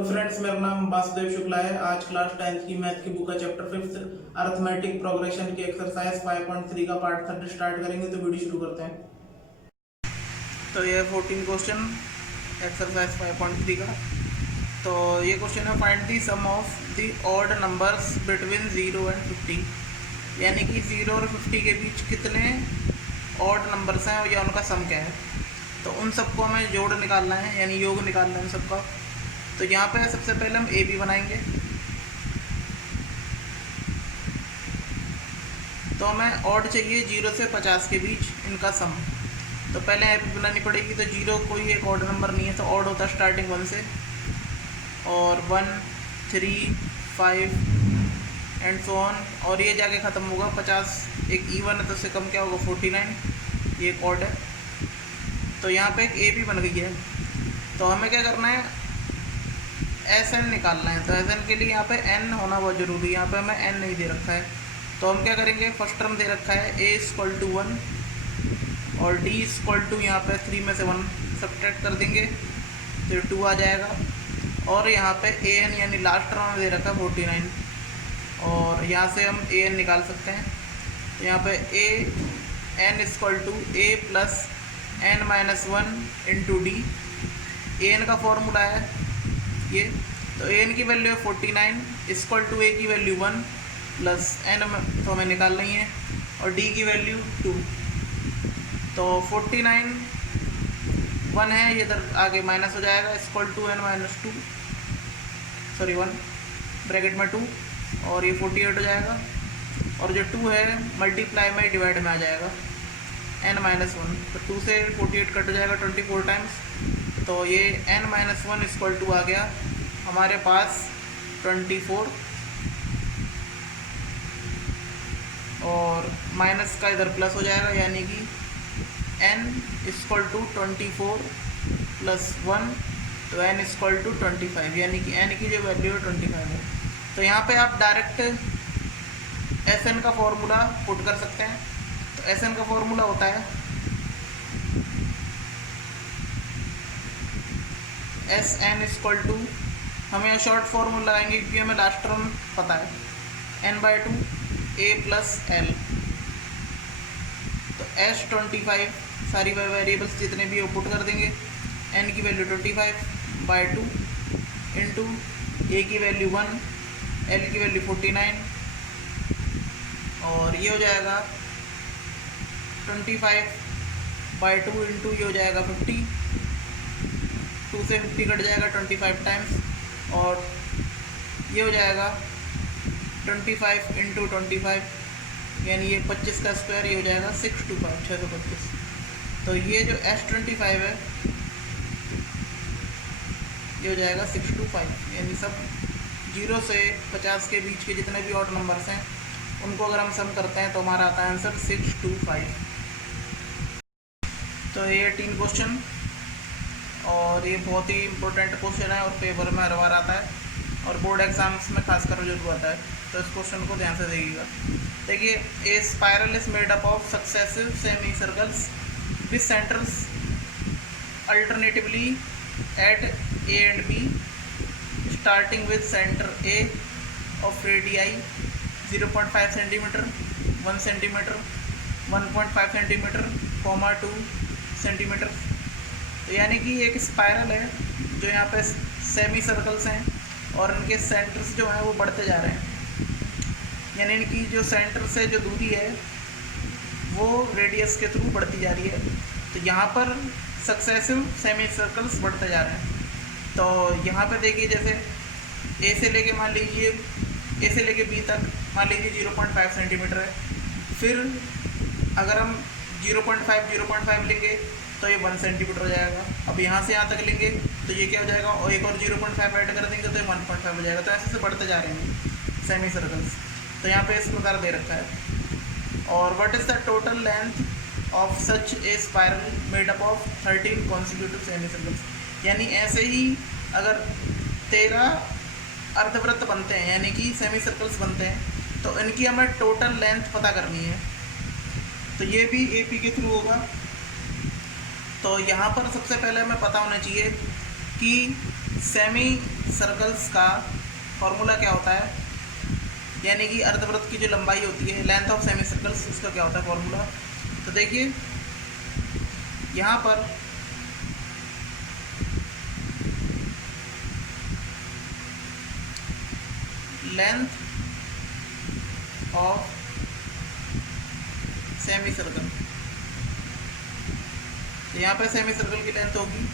Hello friends, मेरा नाम वासुदेव शुक्ला है। आज क्लास 10th की मैथ की बुक का चैप्टर 5 अरिथमेटिक प्रोग्रेशन की एक्सरसाइज 5.3 का पार्ट 30 स्टार्ट करेंगे। तो वीडियो शुरू करते हैं। तो ये 14 क्वेश्चन एक्सरसाइज 5.3 का। तो ये क्वेश्चन है, find the sum of the odd numbers between 0 and 50। यानी कि 0 और 50 के बीच कितने ऑड नंबर्स हैं या उनका सम क्या है। तो उन सबको हमें जोड़ निकालना है, यानी योग निकालना है उन सबका। तो यहाँ पे सबसे पहले हम ए बी बनाएंगे। तो हमें ऑड चाहिए 0 से 50 के बीच इनका सम। तो पहले ए बी बनानी पड़ेगी। तो 0 कोई एक ऑड नंबर नहीं है, तो ऑड होता है स्टार्टिंग 1 से, और 1 3 5 एंड सो ऑन, और ये जाके ख़त्म होगा 50। एक इवन है तो उससे कम क्या होगा 49। ये एक ऑड है। तो यहाँ पे एक ए बी बन गई है। तो हमें क्या करना है, एस एन निकालना है। तो एस एन के लिए यहाँ पे एन होना बहुत ज़रूरी है। यहाँ पे हमें एन नहीं दे रखा है। तो हम क्या करेंगे, फर्स्ट टर्म दे रखा है ए इक्वल टू 1 और डी इक्वल टू यहाँ पे 3 में से 1 सब्ट्रैक्ट कर देंगे तो 2 आ जाएगा। और यहाँ पे ए एन यानी लास्ट टर्म दे रखा है 49, और यहाँ से हम ए एन निकाल सकते हैं। तो यहाँ पे A N equal to A plus N minus 1 into D. A N का फॉर्मूला है ये। तो ए एन की वैल्यू है 49 इक्वल टू ए की वैल्यू 1 प्लस एन तो हमें निकालनी है, और डी की वैल्यू 2। तो 49 1 है, ये इधर आगे माइनस हो जाएगा, equal to n minus 2 sorry 1 bracket में 2, और ये 48 हो जाएगा। और जो 2 है मल्टीप्लाई में डिवाइड में आ जाएगा एन माइनस 1। तो 2 से 48 कट हो जाएगा 24 टाइम्स। तो ये n माइनस 1 इक्वल टू आ गया हमारे पास 24, और माइनस का इधर प्लस हो जाएगा, यानी कि n इक्वल टू 24 प्लस 1, तो n इक्वल टू 25, यानी कि n की जो वैल्यू है 25 है। तो यहाँ पे आप डायरेक्ट Sn का फॉर्मूला पुट कर सकते हैं। तो Sn का फॉर्मूला होता है एस एन इक्वल टू, हमें शॉर्ट फॉर्मूला लगाएंगे क्योंकि हमें लास्ट टर्म पता है n/2 a प्लस एल। तो S25 सारी वेरिएबल्स जितने भी वो पुट कर देंगे। n की वैल्यू 25/2 इंटू a की वैल्यू 1, l की वैल्यू 49, और ये हो जाएगा 25/2 इंटू ये हो जाएगा 50। 2 से 50 कट जाएगा 25 टाइम्स, और ये हो जाएगा 25 इंटू 25, यानी ये 25 का स्क्वायर, ये हो जाएगा 625 625। तो ये जो S25 है ये हो जाएगा 625, यानी सब 0 से 50 के बीच के जितने भी ऑड नंबर्स हैं उनको अगर हम सम करते हैं तो हमारा आता है आंसर 625। तो ये 3 क्वेश्चन, और ये बहुत ही इंपॉर्टेंट क्वेश्चन है और पेपर में हर बार आता है, और बोर्ड एग्जाम्स में खासकर जरूर आता है। तो इस क्वेश्चन को ध्यान से देखिएगा। देखिए, a spiral is made up of successive semicircles with centres alternately at A and B, starting with centre A of radii 0.5 centimetre, 1 centimetre, 1.5 centimetre, 2 centimetre. तो यानी कि एक स्पायरल है जो यहाँ पे सेमी सर्कल्स हैं, और इनके सेंटर्स जो हैं वो बढ़ते जा रहे हैं, यानी इनकी जो सेंटर से जो दूरी है वो रेडियस के थ्रू बढ़ती जा रही है। तो यहाँ पर सक्सेसिव सेमी सर्कल्स बढ़ते जा रहे हैं। तो यहाँ पे देखिए, जैसे ए से लेके मान लीजिए ए से लेके बी तक मान लीजिए 0.5 सेंटीमीटर है। फिर अगर हम 0.5 लेंगे तो ये 1 सेंटीमीटर हो जाएगा। अब यहाँ से यहाँ तक लेंगे तो ये क्या हो जाएगा, और एक और 0.5 ऐड कर देंगे तो ये 1.5 हो जाएगा। तो ऐसे से बढ़ते जा रहे हैं सेमी सर्कल्स। तो यहाँ पे इस प्रकार दे रखा है। और what is the total length of such A spiral made up of 13 consecutive semi circles. यानी ऐसे ही अगर 13 अर्धवृत्त बनते हैं, यानी कि सेमी सर्कल्स बनते हैं, तो इनकी हमें टोटल लेंथ पता करनी है। तो ये भी ए पी के थ्रू होगा। तो यहाँ पर सबसे पहले हमें पता होना चाहिए कि सेमी सर्कल्स का फॉर्मूला क्या होता है, यानी कि अर्धवृत्त की जो लंबाई होती है, लेंथ ऑफ सेमी सर्कल्स, उसका क्या होता है फॉर्मूला। तो देखिए यहाँ पर लेंथ ऑफ सेमी सर्कल, तो यहाँ पे सेमी सर्कल की लेंथ होगी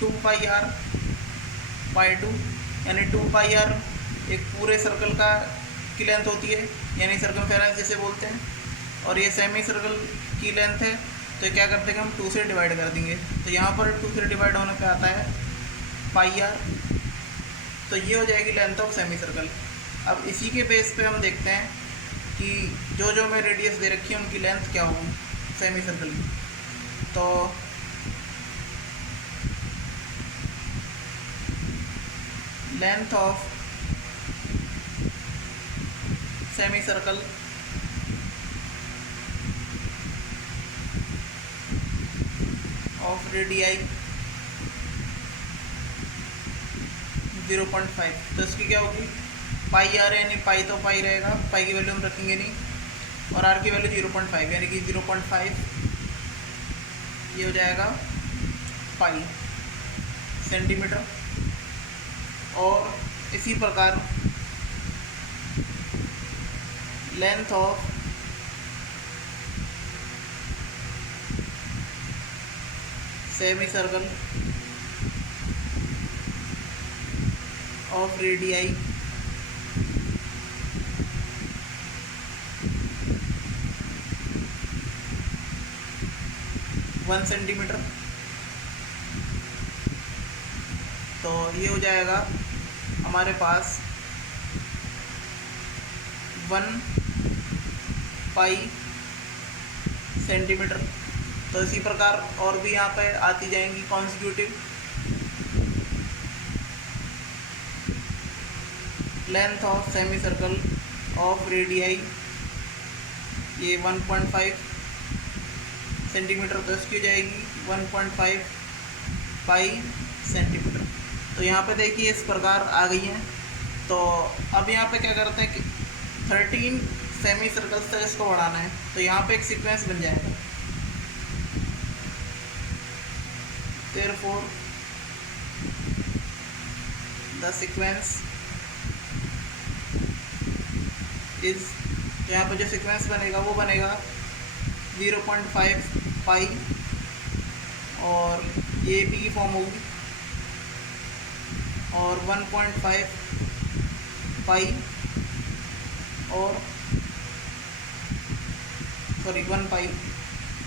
2πr/2, यानी 2πr एक पूरे सर्कल का की लेंथ होती है, यानी सर्कमफेरेंस जिसे बोलते हैं, और ये सेमी सर्कल की लेंथ है। तो क्या करते हैं हम 2 से डिवाइड कर देंगे, तो यहाँ पर 2 से डिवाइड होने पे आता है πr, तो ये हो जाएगी लेंथ ऑफ सेमी सर्कल। अब इसी के बेस पे हम देखते हैं कि जो जो मैं रेडियस दे रखी है उनकी लेंथ क्या होगी सेमी सर्कल की। तो length of semi circle of radii 0.5, तो इसकी क्या होगी πr, यानी पाई तो पाई रहेगा, पाई की वैल्यू हम रखेंगे नहीं, और r की वैल्यू 0.5, यानी कि 0.5 ये हो जाएगा पाई सेंटीमीटर। और इसी प्रकार length of semi circle of radii 1 centimetre, तो ये हो जाएगा हमारे पास 1 पाई सेंटीमीटर। तो इसी प्रकार और भी यहाँ पे आती जाएंगी consecutive. Length of semi circle of radii ये 1.5 सेंटीमीटर, तो इसकी जाएगी 1.5 पाई सेंटीमीटर। तो यहाँ पे देखिए इस प्रकार आ गई हैं। तो अब यहाँ पे क्या करते हैं कि 13 सेमी सर्कल्स तक इसको बढ़ाना है, तो यहाँ पे एक सीक्वेंस बन जाएगा। Therefore the sequence is, यहाँ पे जो सीक्वेंस बनेगा वो बनेगा 0.5 पाई, और ये बी की फॉर्म होगी, और 1.5 पाई, और 1 पाई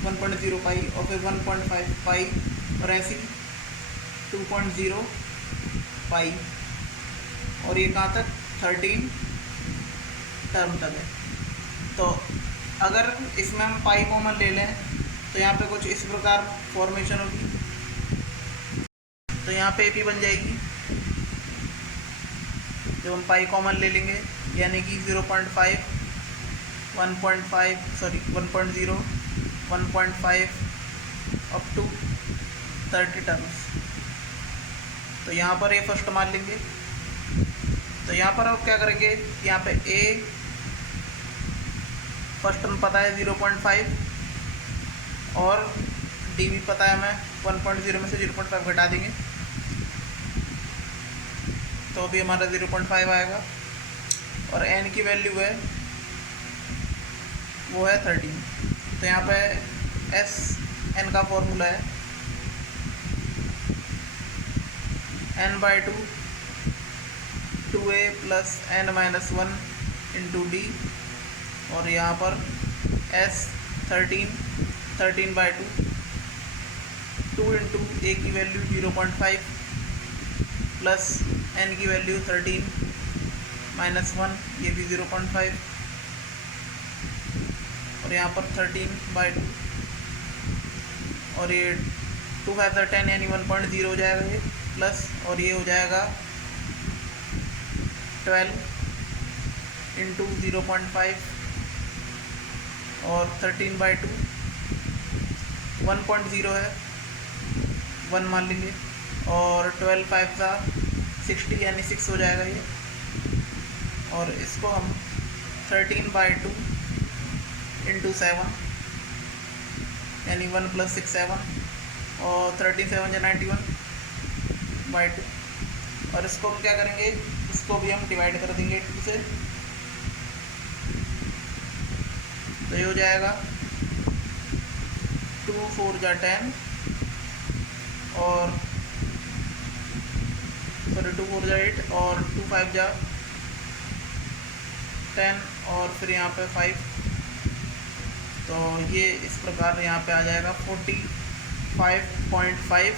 1.0 पाई, और फिर 1.5 पाई, और ऐसी 2.0 पाई, और ये कहाँ तक 13 टर्म तक है। तो अगर इसमें हम पाई कॉमन ले लें तो यहाँ पे कुछ इस प्रकार फॉर्मेशन होगी। तो यहाँ पे एपी बन जाएगी, जब हम पाई कॉमन ले लेंगे, यानी कि 0.5 1.5 1.0 1.5 अप टू 30 टर्म्स। तो यहाँ पर ए फर्स्ट मान लेंगे। तो यहाँ पर अब क्या करेंगे, यहाँ पे ए फर्स्ट टर्म पता है 0.5, और डी भी पता है हमें 1.0 में से 0.5 घटा देंगे, तो अभी हमारा 0.5 आएगा, और एन की वैल्यू है वो है 13। तो यहाँ पे एस एन का फॉर्मूला है n/2 2a + n-1 into d, और यहाँ पर s 13/2 2 इंटू ए की वैल्यू 0.5 प्लस n की वैल्यू 13-1 ये भी 0.5, और यहाँ पर 13/2, और ये 2 5 10 यानी 1.0 हो जाएगा ये, प्लस और ये हो जाएगा 12 इंटू 0.5 और 13/2 1.0 है, 1 मान लेंगे, और 12 5 का 60 यानी 6 हो जाएगा ये। और इसको हम 13/2 इंटू 7 यानी 1 + 6 7, और 13 7 या 91/2। और इसको हम क्या करेंगे, इसको भी हम डिवाइड कर देंगे 2 से, तो ये हो जाएगा 2 4 जा 10, और सॉरी 2 4 जा 8, और 2 5 जा 10, और फिर यहाँ पे 5। तो ये इस प्रकार यहाँ पे आ जाएगा 45.5,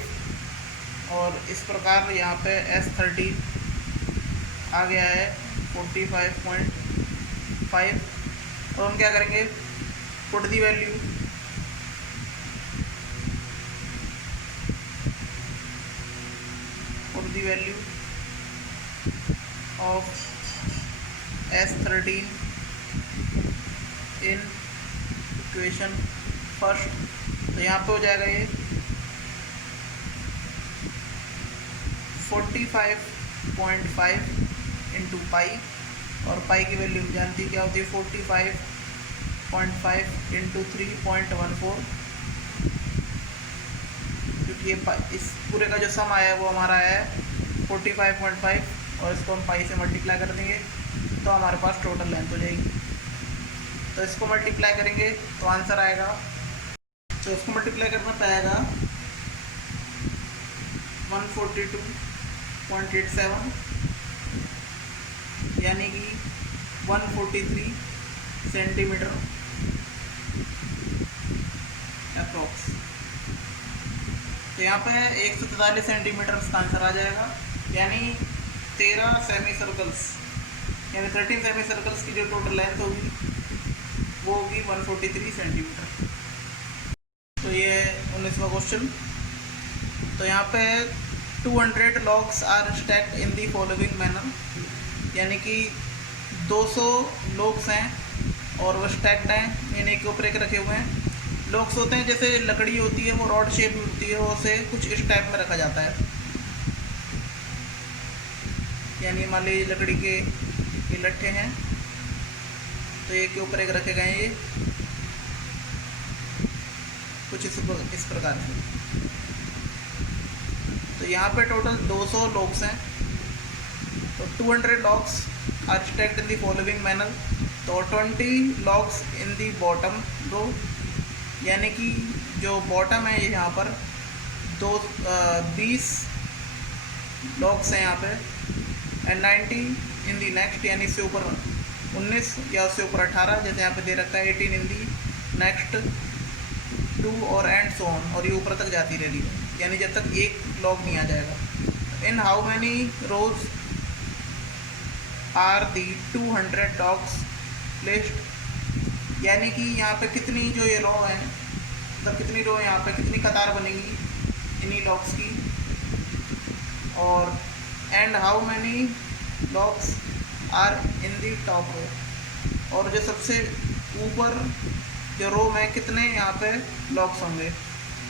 और इस प्रकार यहाँ पे S13 आ गया है 45.5। तो हम क्या करेंगे, put the value of S13 in equation first. तो यहाँ पे हो जाएगा ये 45.5 इंटू पाई, और पाई की वैल्यू जानती क्या होती है, 45.5 इंटू 3.14, क्योंकि ये इस पूरे का जो सम आया है वो हमारा आया है 45.5, और इसको हम पाई से मल्टीप्लाई कर देंगे तो हमारे पास टोटल लेंथ हो जाएगी। तो इसको मल्टीप्लाई करेंगे तो आंसर आएगा, तो इसको मल्टीप्लाई करना पाएगा 142.87 यानी कि 143 सेंटीमीटर अप्रॉक्स। तो यहाँ पे 143 सेंटीमीटर का आंसर आ जाएगा, यानी 13 सेमी सर्कल्स, यानी 13 सेमी सर्कल्स की जो टोटल लेंथ होगी वो होगी 143 सेंटीमीटर। तो ये 19वां क्वेश्चन। तो यहाँ पे 200 logs are stacked in the following manner, यानी कि 200 लॉग्स हैं और वो स्टैक्ड हैं, यानी एक ऊपर एक रखे हुए हैं। लॉग्स होते हैं जैसे लकड़ी होती है, वो रॉड शेप में होती है, वो उसे कुछ इस टाइप में रखा जाता है, यानी मान लीजिए लकड़ी के ये लट्ठे हैं, तो एक के ऊपर एक रखे गए हैं ये कुछ इस प्रकार से। तो यहाँ पे टोटल 200 लॉग्स हैं, तो 200 logs are stacked in the following manner. तो 20 logs in the bottom row, यानी कि जो बॉटम है यहाँ पर 20 लॉग्स हैं यहाँ पे, एंड 90 इन दी नेक्स्ट, यानी इससे ऊपर 19 या उससे ऊपर 18, जैसे यहाँ पे दे रखा है 18 इन दी नेक्स्ट 2, और एंड सो ऑन, और ये ऊपर तक जाती रही है, यानी जब तक एक लॉग नहीं आ जाएगा। In how many rows are the 200 logs placed, यानी कि यहाँ पे कितनी जो ये रो है, मतलब कितनी रो यहाँ पे कितनी कतार बनेगी इन्हीं लॉग्स की, और and how many logs are in the top row, और जो सबसे ऊपर जो रो में कितने यहाँ पे लॉग्स होंगे,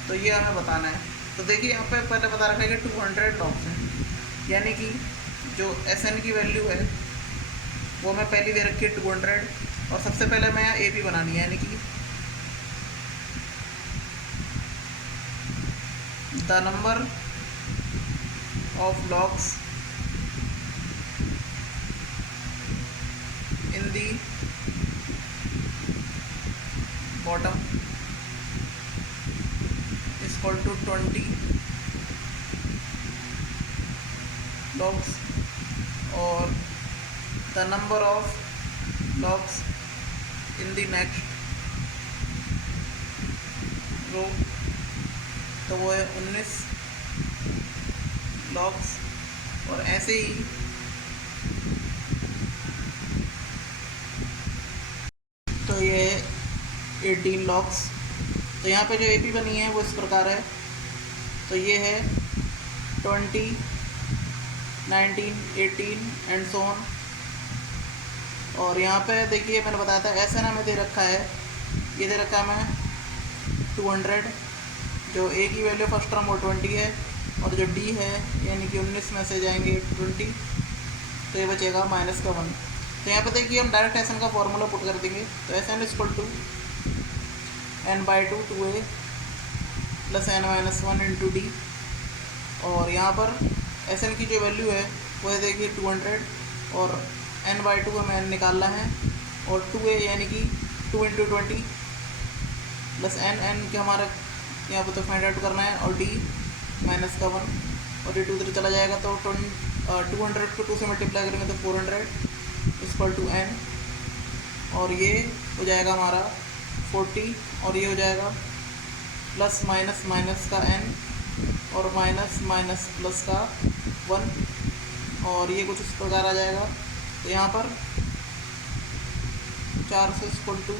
तो ये हमें बताना है। तो देखिए यहाँ पे पहले बता रखा है कि 200 लॉग्स हैं, यानी कि जो SN की वैल्यू है वो मैं पहली दे रखी है 200, और सबसे पहले मैं यहाँ AP बनानी है, यानी कि the number of logs in the bottom is equal to 20 logs, और the number of logs in the next row, तो वो है 19 लॉग्स, और ऐसे ही तो ये 18 लॉग्स। तो यहाँ पे जो AP बनी है वो इस प्रकार है, तो ये है 20 19 18 एंड सो ऑन। और यहाँ पे देखिए मैंने बताया था SN हमें दे रखा है, ये दे रखा है हमें 200, जो ए की वैल्यू फर्स्ट टर्म वो 20 है, और जो डी है यानी कि 19 में से जाएंगे 20, तो ये बचेगा -1। तो यहाँ पे देखिए हम डायरेक्ट एस एन का फॉर्मूला पुट कर देंगे। तो S n equal to n/2 2a plus n-1 into d, और यहाँ पर एस एन की जो वैल्यू है वो है देखिए 200, और n/2 हमें निकालना है, और 2a यानी कि 2 इंटू 20 प्लस n के हमारा यहाँ पर तो फाइंड आउट करना है, और d -1, और ये 2 इधर चला जाएगा तो 200 को 2 से मल्टीप्लाई करेंगे तो 400 इक्वल टू n, और ये हो जाएगा हमारा 40, और ये हो जाएगा प्लस माइनस माइनस का n और माइनस माइनस प्लस का 1, और ये कुछ इस प्रकार आ जाएगा। तो यहाँ पर 400 इक्वल टू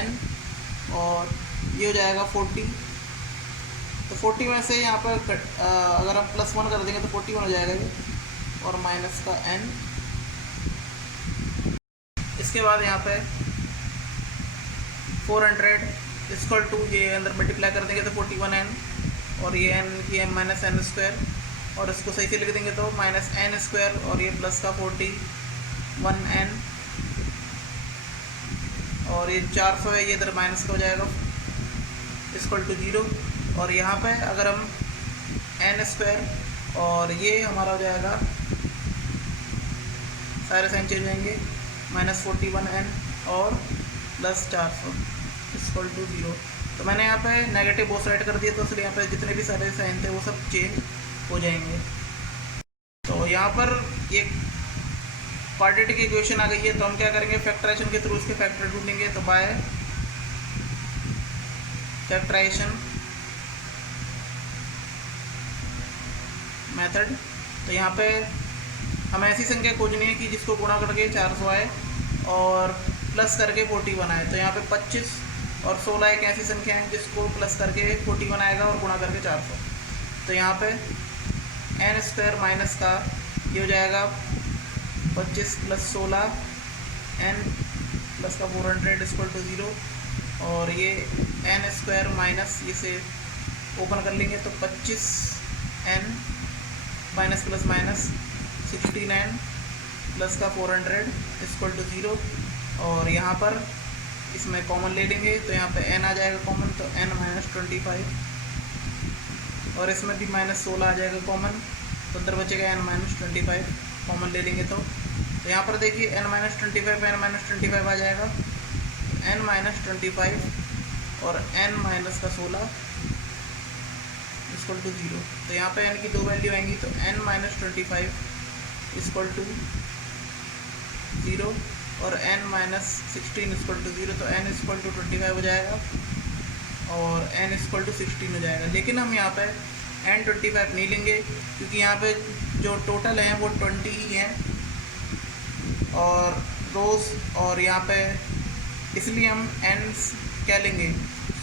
n, और ये हो जाएगा 40। तो 40 में से यहाँ पर अगर हम +1 कर देंगे तो 41 हो जाएगा ये, और माइनस का n। इसके बाद यहाँ पे 400 इक्वल टू, ये अंदर मल्टीप्लाई कर देंगे तो 41n, और ये n की -n², और इसको सही से लिख देंगे तो -n², और ये प्लस का 41n, और ये 400 है, ये इधर माइनस का हो जाएगा इक्वल टू 0, और यहाँ पे अगर हम n², और ये हमारा हो जाएगा, सारे साइन चेंज होंगे, -41n और प्लस 400 इक्वल टू 0। तो मैंने यहाँ पे नेगेटिव बोथ साइड कर दिया, तो इसलिए यहाँ पे जितने भी सारे साइन थे वो सब चेंज हो जाएंगे। तो यहाँ पर एक क्वाड्रेटिक इक्वेशन आ गई है, तो हम क्या करेंगे, फैक्टराइजेशन के थ्रू इसके फैक्टर ढूंढेंगे। तो बाय फैक्टराइजेशन मेथड, तो यहाँ पे हमें ऐसी संख्या खोजनी है कि जिसको गुणा करके 400 आए और प्लस करके 41 आए। तो यहाँ पे 25 और 16 एक ऐसी संख्या है जिसको प्लस करके 41 आएगा और गुणा करके 400। तो यहाँ पे n² माइनस का ये हो जाएगा 25 प्लस 16 n प्लस का 400 इक्वल टू 0, और ये n² माइनस, इसे ओपन कर लेंगे तो 25n minus plus minus 16n plus का 400 इक्वल टू 0, और यहाँ पर इसमें कॉमन ले लेंगे तो यहाँ पे n आ जाएगा कॉमन, तो n-25, और इसमें भी -16 आ जाएगा कॉमन, तो अंदर बचेगा n-25, कॉमन ले लेंगे तो यहाँ पर देखिए n-25 आ जाएगा, n-25 और n-16 इक्वल टू 0। तो यहाँ पे n की दो वैल्यू आएंगी, तो n-25 इक्वल टू 0 और n-16 इक्वल टू 0, तो n इक्वल टू 25 हो जाएगा और n इक्वल टू 16 हो जाएगा। लेकिन हम यहाँ पे n-25 नहीं लेंगे, क्योंकि यहाँ पे जो टोटल हैं वो 20 ही हैं और रोज़, और यहाँ पे इसलिए हम n क्या लेंगे,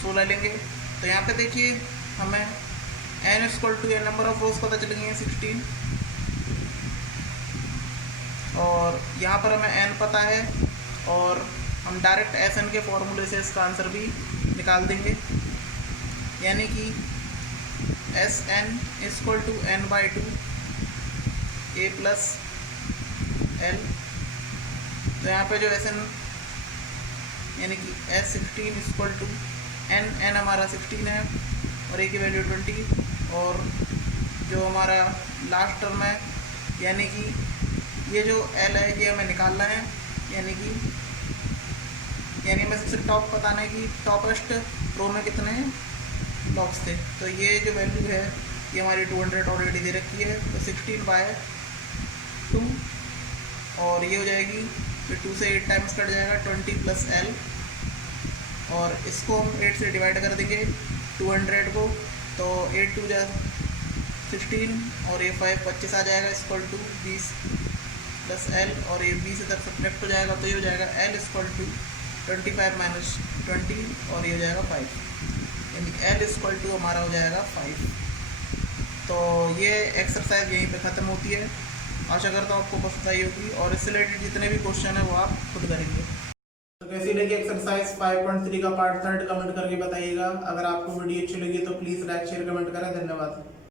16 लेंगे। तो यहाँ पे देखिए हमें n equal to number of rows पता चल गई हैं 16, और यहाँ पर हमें n पता है, और हम डायरेक्ट Sn के फॉर्मूले से इसका आंसर भी निकाल देंगे, यानी कि Sn equal to n/2 a plus l। तो यहाँ पे जो Sn यानी कि S16 इक्वल टू n हमारा 16 है और a की वैल्यू 20, और जो हमारा लास्ट टर्म है यानी कि ये जो l है ये हमें निकालना है, यानी हमें सबसे टॉप बताना है कि टॉपेस्ट रो में कितने ब्लॉक्स थे। तो ये जो वैल्यू है ये हमारी 200 ऑलरेडी दे रखी है, तो 16/2, और ये हो जाएगी, तो 2 से 8 टाइम्स कट जाएगा 20 प्लस l, और इसको हम 8 से डिवाइड कर देंगे 200 को, तो 8 2 जा 16 और ये 5 25 आ जाएगा इक्वल टू 20 प्लस l, और ये 20 इधर सब्ट्रैक्ट हो जाएगा, तो ये हो जाएगा l इक्वल टू 25 माइनस 20, और ये हो जाएगा 5, यानी l इक्वल टू हमारा हो जाएगा 5। तो ये एक्सरसाइज यहीं पे ख़त्म होती है। आशा करता हूँ आपको पसंद आई होगी, और इससे रिलेटेड जितने भी क्वेश्चन है वो आप खुद करेंगे। कैसी लगी एक्सरसाइज 5.3 का पार्ट 3 कमेंट करके बताइएगा। अगर आपको वीडियो अच्छी लगी तो प्लीज़ लाइक शेयर कमेंट करें। धन्यवाद।